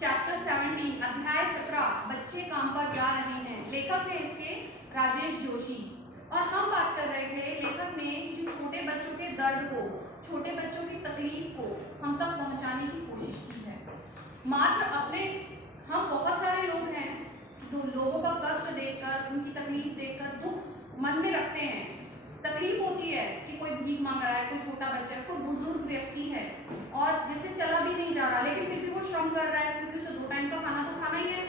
Chapter 17 अध्याय 17 बच्चे काम पर जा रहे हैं। लेखक है इसके राजेश जोशी। और हम बात कर रहे थे लेखक ने जो छोटे बच्चों के दर्द को, छोटे बच्चों की तकलीफ को हम तक पहुंचाने की कोशिश की है। मात्र अपने हम बहुत सारे लोग हैं जो लोगों का कष्ट देखकर, उनकी तकलीफ देखकर दुख मन में रखते हैं। तकलीफ होती है कि कोई भीख मांग रहा है, कोई छोटा बच्चा है, कोई बुजुर्ग व्यक्ति है और जिससे चला भी नहीं जा रहा, लेकिन फिर भी वो श्रम कर रहा है क्योंकि उसे 2 टाइम का खाना तो खाना ही है।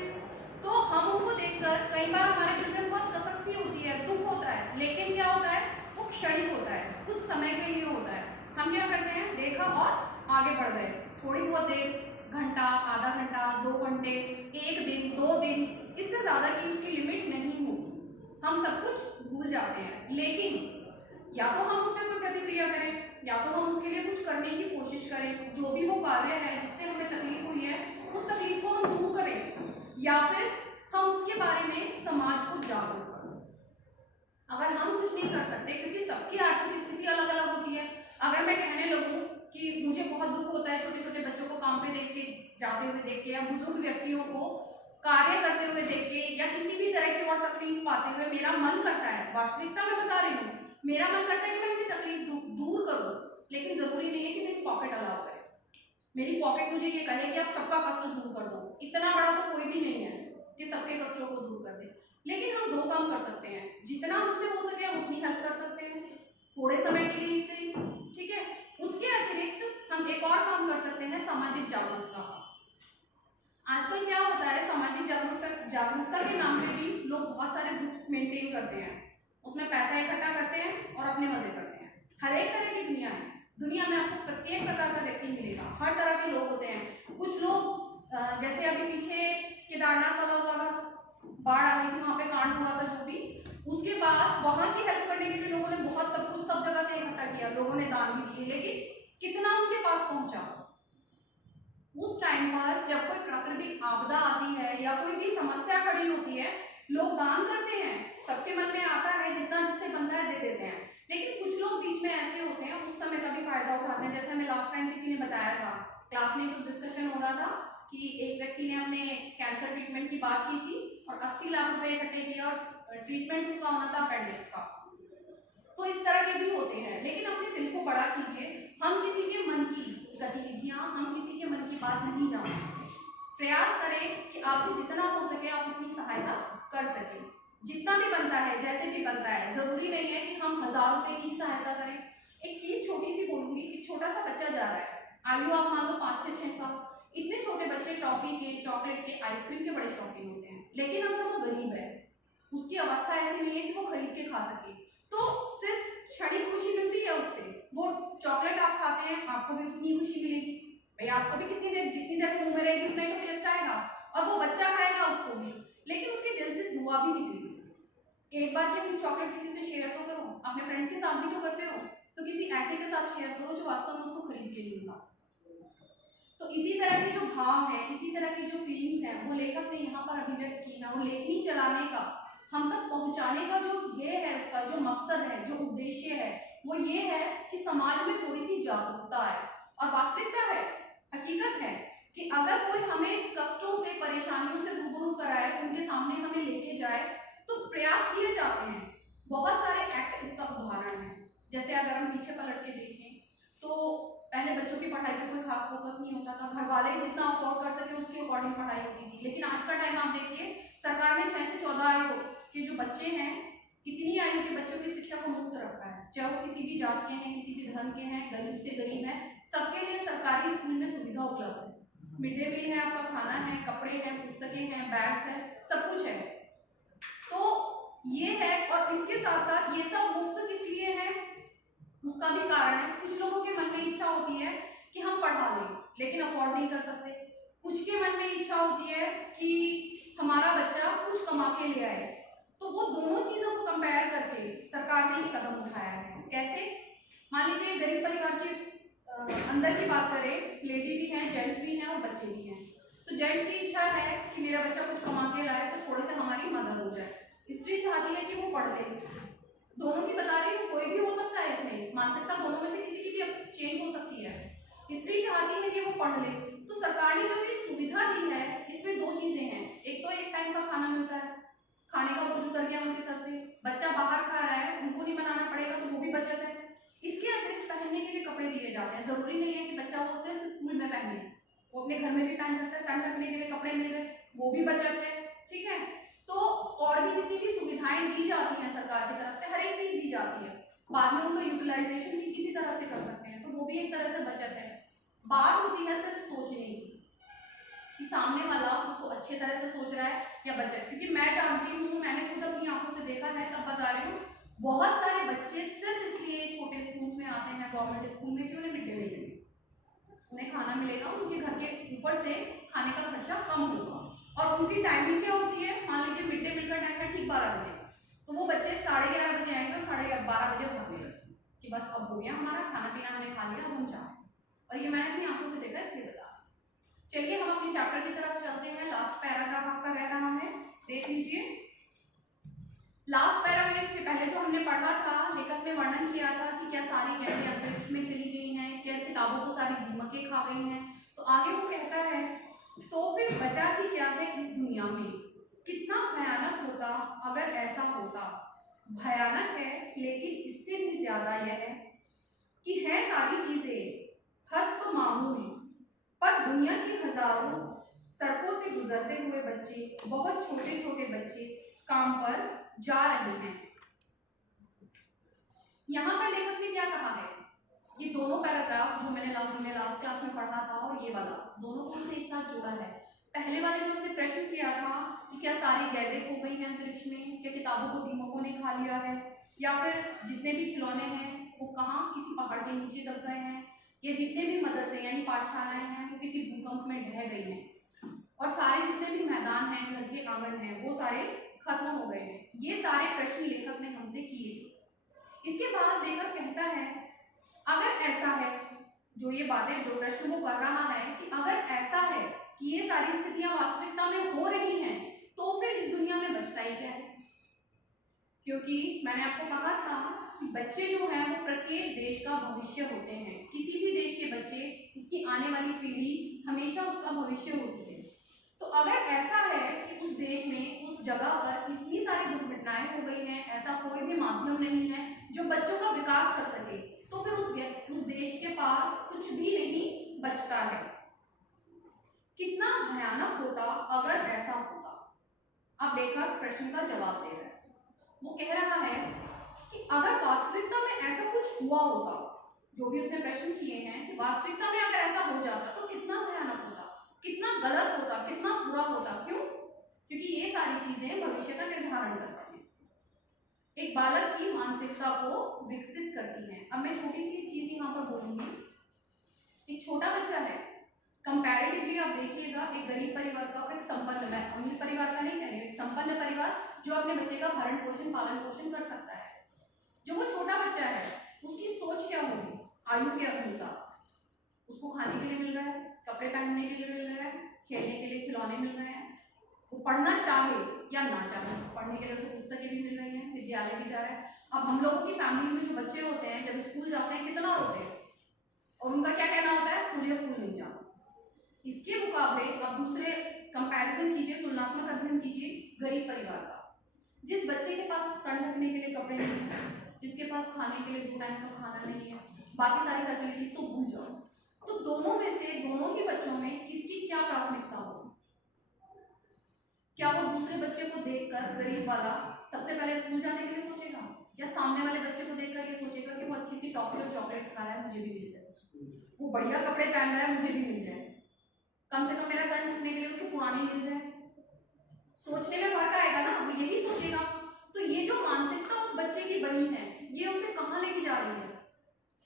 तो हम उनको देखकर कई बार हमारे दिल में बहुत कसक सी होती है, दुख होता है, लेकिन क्या होता है, वो क्षणिक होता है, कुछ समय के लिए होता है। हम क्या करते हैं, देखा और आगे बढ़ गए। थोड़ी बहुत देर, घंटा, आधा घंटा, 2 घंटे, 1 दिन, 2 दिन, इससे ज्यादा की उसकी लिमिट नहीं होगी। हम सब कुछ भूल जाते हैं। लेकिन या तो हम उस पर कोई प्रतिक्रिया करें, या तो हम उसके लिए कुछ करने की कोशिश करें। जो भी वो कार्य है जिससे हमें तकलीफ हुई है, उस तकलीफ को हम दूर करें, या फिर हम उसके बारे में समाज को जागरूक करें। अगर हम कुछ नहीं कर सकते, क्योंकि सबकी आर्थिक स्थिति अलग अलग होती है। अगर मैं कहने लगूं कि मुझे बहुत दुख होता है छोटे छोटे बच्चों को काम पे देख के, जाते हुए देख के, या बुजुर्ग व्यक्तियों को कार्य करते हुए देख के, या किसी भी तरह की और तकलीफ पाते हुए मेरा मन करता है, वास्तविकता मैं बता रही हूँ, मेरा मन करता है कि मैं इनकी तकलीफ दूर करूं, लेकिन जरूरी नहीं है कि मेरी पॉकेट अलाउ करे, मेरी पॉकेट मुझे ये कहे कि आप सबका कष्ट दूर कर दो। इतना बड़ा तो कोई भी नहीं है कि सबके कष्टों को दूर कर दे। लेकिन हम 2 काम कर सकते हैं, जितना हमसे हो सके हम उतनी हेल्प कर सकते हैं, थोड़े समय के लिए ही सही, ठीक है। उसके अतिरिक्त हम एक और काम कर सकते हैं, सामाजिक जागरूकता। आजकल क्या होता है, सामाजिक जागरूकता के नाम पे भी लोग बहुत सारे ग्रुप्स मेंटेन करते हैं, उसमें पैसा इकट्ठा करते हैं और अपने मजे करते हैं। हर एक तरह की दुनिया है, दुनिया में आपको प्रत्येक प्रकार का व्यक्ति मिलेगा, हर तरह के लोग होते हैं। कुछ लोग जैसे अभी पीछे केदारनाथ वाला हुआ था, बाढ़ आ गई थी, वहां पे कांड हुआ था जो भी, उसके बाद वहां की हेल्प करने के लिए लोगों ने बहुत सब कुछ सब जगह से इकट्ठा किया, लोगों ने दान भी दिए, लेकिन कितना उनके पास पहुंचा? उस टाइम पर जब कोई प्राकृतिक आपदा आती है या कोई भी समस्या खड़ी होती है, लोग दान करते हैं, सबके मन में आता है जितना जिससे बनता है दे देते हैं। लेकिन कुछ लोग बीच में ऐसे होते हैं, उस समय का भी फायदा उठाते हैं। जैसे हमें लास्ट टाइम किसी ने बताया था, क्लास में कुछ डिस्कशन हो रहा था कि एक व्यक्ति ने अपने कैंसर ट्रीटमेंट की बात की थी और 80 लाख रुपए इकट्ठे किए और ट्रीटमेंट उसका होना था अपेंडिक्स का। तो इस तरह के भी होते हैं, लेकिन अपने दिल को बड़ा कीजिए। हम किसी के मन की गतिविधियां, हम किसी के मन की बात नहीं जान सकते। प्रयास करें कि आपसे जितना हो सके आप उतनी सहायता कर सकें, जितना भी बनता है, जैसे भी बनता है। जरूरी नहीं है कि हम 1000 रुपए की सहायता करें। एक चीज छोटी सी बोलूंगी, एक छोटा सा बच्चा जा रहा है, आयु आप मान लो 5 से 6 साल, इतने छोटे बच्चे टॉफी के, चॉकलेट के, आइसक्रीम के बड़े शौकीन होते हैं, लेकिन अगर वो गरीब है, उसकी अवस्था ऐसी नहीं है कि वो खरीद के खा सके, तो सिर्फ क्षणिक खुशी मिलती है उससे। वो चॉकलेट आप खाते हैं, आपको भी उतनी खुशी मिलेगी, भाई आपको भी कितनी देर, जितनी देर मुंह में रहेगी उतना ही तो टेस्ट आएगा, और वो बच्चा खाएगा उसको भी, लेकिन उसके दिल से दुआ भी निकलेगी। एक बार की अपनी चॉकलेट किसी से शेयर तो करो, अपने फ्रेंड्स के साथ भी तो करते हो, तो किसी ऐसे के साथ शेयर करो जो वास्तव में उसको खरीद के नहीं खा सकता। तो इसी तरह के जो भाव है, इसी तरह की जो फीलिंग्स हैं, वो लेखक ने यहाँ पर अभिव्यक्त की है। वो लेखनी चलाने का, हम तक पहुंचाने का जो ये है, उसका जो मकसद है, जो उद्देश्य है, वो ये है कि समाज में थोड़ी सी जागरूकता आए। और वास्तविकता है, हकीकत है कि अगर कोई हमें कष्टों से, परेशानियों से रूबरू कराए, उनके सामने हमें लेके जाए, तो प्रयास किए जाते हैं। बहुत सारे एक्ट इसका उदाहरण है। जैसे अगर हम पीछे पलट के देखें तो पहले बच्चों की पढ़ाई पे कोई खास फोकस नहीं होता था, घर वाले जितना अफोर्ड कर सके उसके अकॉर्डिंग पढ़ाई होती थी। लेकिन आज का टाइम आप देखिए, सरकार ने 6 से 14 आयु के जो बच्चे हैं, इतनी आयु के बच्चों की शिक्षा को मुफ्त रखा है, चाहे वो किसी भी जात के हैं, किसी भी धर्म के हैं, गरीब से गरीब है, सबके लिए सरकारी स्कूल में सुविधा उपलब्ध है। मिड डे मील है, आपका खाना है, कपड़े हैं, पुस्तकें हैं, बैग्स हैं, सब कुछ है। तो ये है, और इसके साथ साथ ये सब मुफ्त किस लिए है, उसका भी कारण है। कुछ लोगों के मन में इच्छा होती है कि हम पढ़ा लें, लेकिन अफोर्ड नहीं कर सकते। कुछ के मन में इच्छा होती है कि हमारा बच्चा कुछ कमा के ले आए। तो वो दोनों चीजों को कंपेयर करके सरकार ने ये कदम उठाया है। कैसे? मान लीजिए गरीब परिवार के अंदर की बात करें, लेडी भी हैं, जेंट्स भी हैं और बच्चे भी हैं। तो जेंट्स की इच्छा है कि मेरा बच्चा कुछ कमा के लाए, तो थोड़े से हमारी मदद हो जाए। स्त्री चाहती है कि वो पढ़ ले। दोनों की बता रही हूँ, कोई भी हो सकता है इसमें, मानसिकता दोनों में से किसी की भी चेंज हो सकती है। स्त्री चाहती है कि वो पढ़ ले, तो सरकार ने जो ये सुविधा दी है इसमें दो चीजें हैं, एक तो एक टाइम का खाना मिलता है, खाने का बोझ उतर गया उनके सर से, बच्चा बाहर खा रहा है उनको नहीं बनाना पड़ेगा तो वो भी बचत है। इसके अतिरिक्त पहनने के लिए कपड़े दिए जाते हैं, जरूरी नहीं है कि बच्चा वो सिर्फ स्कूल में पहने, वो अपने घर में भी पहन सकता है, तन रखने के लिए कपड़े मिल गए, वो भी बचत है। ठीक है, तो और भी जितनी भी सुविधाएं दी जाती हैं सरकार की तरफ से, हर एक चीज दी जाती है, बाद में उनका यूटिलाइजेशन किसी भी तरह से कर सकते हैं, तो वो भी एक तरह से बचत है। बात होती है सिर्फ सोचने की कि सामने वाला उसको अच्छे तरह से सोच रहा है या बचत, क्योंकि मैं जानती हूँ, मैंने खुद अपनी आंखों से देखा है, तब बता रही हूँ, बहुत सारे बच्चे सिर्फ इसलिए छोटे स्कूल्स में आते हैं गवर्नमेंट स्कूल में कि उन्हें मिड डे मील मिले, उन्हें खाना मिलेगा, उनके घर के ऊपर से खाने का खर्चा कम होगा। और उनकी टाइमिंग क्या होती है, मान लीजिए मिड डे मील का टाइम है ठीक 12 बजे, तो वो बच्चे 11:30 बजे आएंगे और 12:30 बजे भागेंगे कि बस अब हो गया हमारा खाना पीना, हमने खा लिया, अब हम जाए। और ये मैंने अपनी आंखों से देखा, इसलिए बता। चलिए हम अपने चैप्टर की तरफ चलते हैं। लास्ट पैराग्राफ आपका रह रहा है, देख लीजिए। लास्ट पैरा में इससे पहले जो हमने पढ़ा था, लेखक ने वर्णन किया था कि क्या सारी गैसें अंतरिक्ष में चली गई हैं, क्या किताबों को सारी दीमकें खा गई हैं। तो आगे वो कहता है, तो फिर बचा ही क्या है इस दुनिया में, कितना भयानक होता अगर ऐसा होता। भयानक है, लेकिन इससे भी ज्यादा यह है कि है सारी चीजें हस्ब मामूल, पर दुनिया की हजारों सड़कों से गुजरते हुए बच्चे, बहुत छोटे छोटे बच्चे काम पर जा रहे हैं। यहाँ पर लेखक ने क्या कहा है, ये दोनों पैराग्राफ जो हमने लास्ट क्लास में पढ़ा था और ये वाला, दोनों को उसने एक साथ जोड़ा है। पहले वाले में उसने प्रश्न किया था कि क्या सारी गैसें खो गई हैं अंतरिक्ष में, क्या किताबों को दीमकों ने खा लिया है, या फिर जितने भी खिलौने हैं वो कहाँ किसी पहाड़ के नीचे दब गए हैं, या जितने भी मदरसे यानी पाठशालाएं हैं वो किसी भूकंप में ढह गई हैं, और सारे जितने भी मैदान हैं, घर के आंगन हैं, वो सारे खत्म हो गए हैं। ये सारे प्रश्न लेखक ने हमसे किए थे। इसके बाद लेखक कहता है, अगर ऐसा है, जो ये बातें, जो प्रश्न वो कर रहा है कि अगर ऐसा है कि ये सारी स्थितियां वास्तविकता में हो रही हैं, तो फिर इस दुनिया में बचता ही क्या है। क्योंकि मैंने आपको कहा था कि बच्चे जो हैं वो प्रत्येक देश का भविष्य होते हैं। किसी भी देश के बच्चे, उसकी आने वाली पीढ़ी हमेशा उसका भविष्य होती है। तो अगर ऐसा है कि उस देश में, उस जगह पर इतनी सारी दुर्घटनाएं हो गई हैं, ऐसा कोई भी माध्यम नहीं है जो बच्चों का विकास कर सके, तो फिर उस देश के पास कुछ भी नहीं बचता है। कितना भयानक होता अगर ऐसा होता। अब लेखक प्रश्न का जवाब दे रहा है। वो कह रहा है कि अगर वास्तविकता में ऐसा कुछ हुआ होता, जो भी उसने प्रश्न किए हैं कि वास्तविकता में अगर ऐसा हो जाता तो कितना भयानक होता, कितना गलत होता, कितना बुरा होता। क्यों? क्योंकि ये सारी चीजें भविष्य का निर्धारण करती हैं, एक बालक की मानसिकता को विकसित करती हैं। अब मैं छोटी सी चीज यहाँ पर बोलूंगी। एक छोटा बच्चा है, कंपैरेटिवली आप देखिएगा, एक गरीब परिवार का और एक संपन्न, मैं अमीर परिवार का नहीं कह रही हूँ, एक संपन्न परिवार जो अपने बच्चे का भरण पोषण, पालन पोषण कर सकता है। जो वो छोटा बच्चा है उसकी सोच क्या होगी, आयु के अनुसार। उसको खाने के लिए मिल रहा है, कपड़े पहनने के लिए मिल रहा है, खेलने के लिए खिलौने मिल रहे हैं, वो पढ़ना चाहे या ना चाहे, पढ़ने के लिए उसे पुस्तकें भी मिल रही हैं, विद्यालय भी जा रहा है। अब हम लोगों की फैमिलीज में जो बच्चे होते हैं, जब स्कूल जाते हैं कितना रोते हैं, और उनका क्या कहना होता है, मुझे स्कूल नहीं जाना। इसके मुकाबले अब दूसरे कंपैरिजन कीजिए, तुलनात्मक अध्ययन कीजिए गरीब परिवार का। जिस बच्चे के पास तन ढकने के लिए कपड़े नहीं है, जिसके पास खाने के लिए 2 टाइम का खाना नहीं है, बाकी सारी फैसिलिटीज तो भूल जाओ, तो दोनों में से, दोनों ही बच्चों में किसकी क्या प्राथमिकता होगी? क्या वो दूसरे बच्चे को देखकर गरीब वाला सबसे पहले स्कूल जाने के लिए सोचेगा, या सामने वाले बच्चे को देखकर ये सोचेगा कि वो अच्छी सी टॉफी और चॉकलेट खा रहा है, मुझे भी मिल जाए, वो बढ़िया कपड़े पहन रहा है, मुझे भी मिल जाए, कम से कम मेरा तन ढकने के लिए उसको पुरानी मिल जाए। सोचने में फर्क आएगा ना, वो यही सोचेगा। तो ये जो मानसिकता उस बच्चे की बनी है, ये उसे कहाँ लेके जा रही है?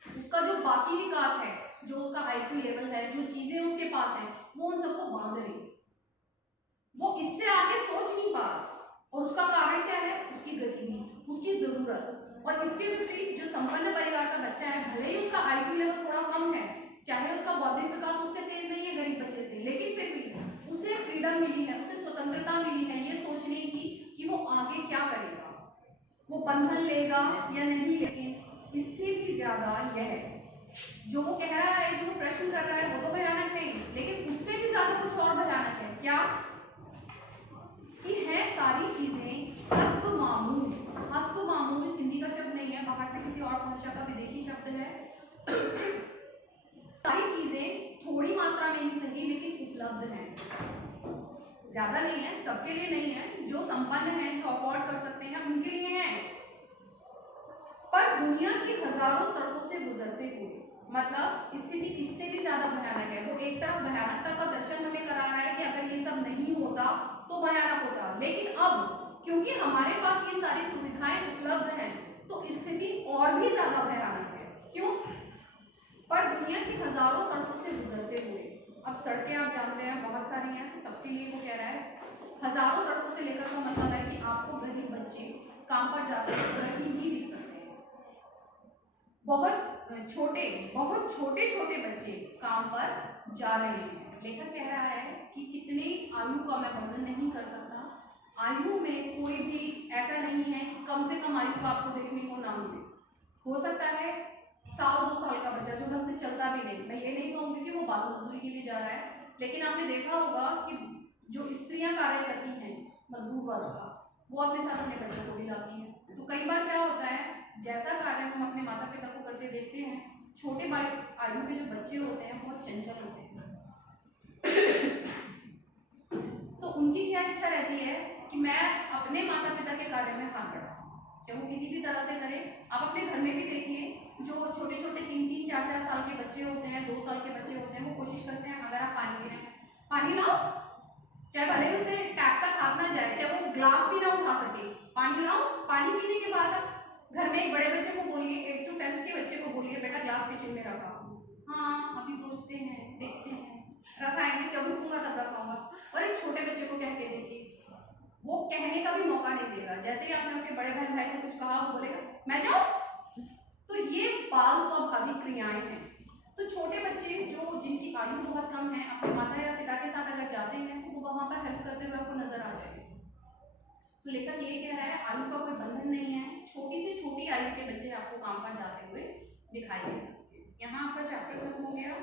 उसका जो बाकी विकास है, जो उसका आईक्यू लेवल है, जो चीजें उसके पास है, वो उन सबको बांध रही है। वो इससे आगे सोच नहीं पा रहा, और उसका कारण क्या है? उसकी गरीबी, उसकी जरूरत। और इसके विपरीत जो संपन्न परिवार का बच्चा है, भले ही उसका आईक्यू लेवल थोड़ा कम है, चाहे उसका बौद्धिक विकास उससे तेज नहीं है गरीब बच्चे से, लेकिन फिर भी उसे फ्रीडम मिली है, उसे स्वतंत्रता मिली है ये सोचने की कि वो आगे क्या करेगा, वो बंधन लेगा या नहीं। लेकिन इससे भी ज्यादा यह जो वो कह रहा है, जो प्रश्न कर रहा है, वो तो भयानक है, लेकिन ज्यादा नहीं है, सबके लिए नहीं है, जो संपन्न है, जो अफोर्ड कर सकते हैं उनके लिए है। पर दुनिया की हजारों सड़कों से गुजरते हुए, मतलब स्थिति इससे भी ज्यादा भयानक है। वो एक तरफ भयानकता का दर्शन हमें करा रहा है कि अगर ये सब नहीं होता तो भयानक होता, लेकिन अब क्योंकि हमारे पास ये सारी सुविधाएं उपलब्ध हैं तो स्थिति और भी ज्यादा भयानक है। क्यों? पर दुनिया की हजारों सड़कों से गुजरते हुए, अब सड़कें आप जानते हैं बहुत सारी हैं, तो सबके लिए वो कह रहा है हजारों सड़कों से लेकर का मतलब है कि आपको गरीब बच्चे काम पर जाते हैं कहीं भी दिख सकते हैं। बहुत छोटे छोटे बच्चे काम पर जा रहे हैं। लेखक कह रहा है कि कितने आयु का मैं वर्णन नहीं कर सकता, आयु में कोई भी ऐसा नहीं है कि कम से कम आयु का आपको देखने को ना मिले। हो सकता है 1-2 साल का बच्चा जो ढंग से चलता भी नहीं, मैं ये नहीं कहूँगी कि वो बाल मजदूरी के लिए जा रहा है, लेकिन आपने देखा होगा कि जो स्त्रियां कार्य करती हैं मजदूर वर्ग का, वो अपने साथ अपने बच्चों को भी लाती हैं। तो कई बार क्या होता है, जैसा कार्य हम अपने माता पिता को करते देखते हैं, छोटे आयु के जो बच्चे होते हैं बहुत चंचल होते हैं तो उनकी क्या इच्छा रहती है कि मैं अपने माता पिता के कार्य में हाथ बढ़ाऊं, चाहे वो किसी भी तरह से करें। आप अपने घर में भी देखिए, जो छोटे छोटे 3-3, 4-4 साल के बच्चे होते हैं, 2 साल के बच्चे होते हैं, वो कोशिश करते हैं अगर आप पानी पी रहे हैं, पानी लाओ, चाहे भले ही उससे टैप तक हाथ ना जाए, चाहे वो ग्लास भी ना उठा सके, पानी लाओ। पानी पीने के बाद घर में एक बड़े बच्चे को बोलिए, 8 to 10 के बच्चे को बोलिए बेटा ग्लास किचन में रखा। हाँ, अभी सोचते हैं, देखते हैं, रखाएंगे, जब रुकूंगा तब रखाऊंगा। और एक छोटे बच्चे को कह के देखिए, वो कहने का भी मौका नहीं देगा। जैसे ही आपने उसके बड़े बहन भाई को कुछ कहा, वो बोलेगा मैं जाऊं। तो ये बाल स्वाभाविक क्रियाएं हैं। तो छोटे बच्चे जो जिनकी आयु बहुत कम है, अपने माता या पिता के साथ अगर जाते हैं तो वो वहां पर हेल्प करते हुए आपको नजर आ जाएंगे। तो लेखक ये कह रहा है आयु का कोई बंधन नहीं है, छोटी से छोटी आयु के बच्चे आपको काम पर जाते हुए दिखाई दे सकते हैं। यहाँ आपका चैप्टर खत्म हो गया।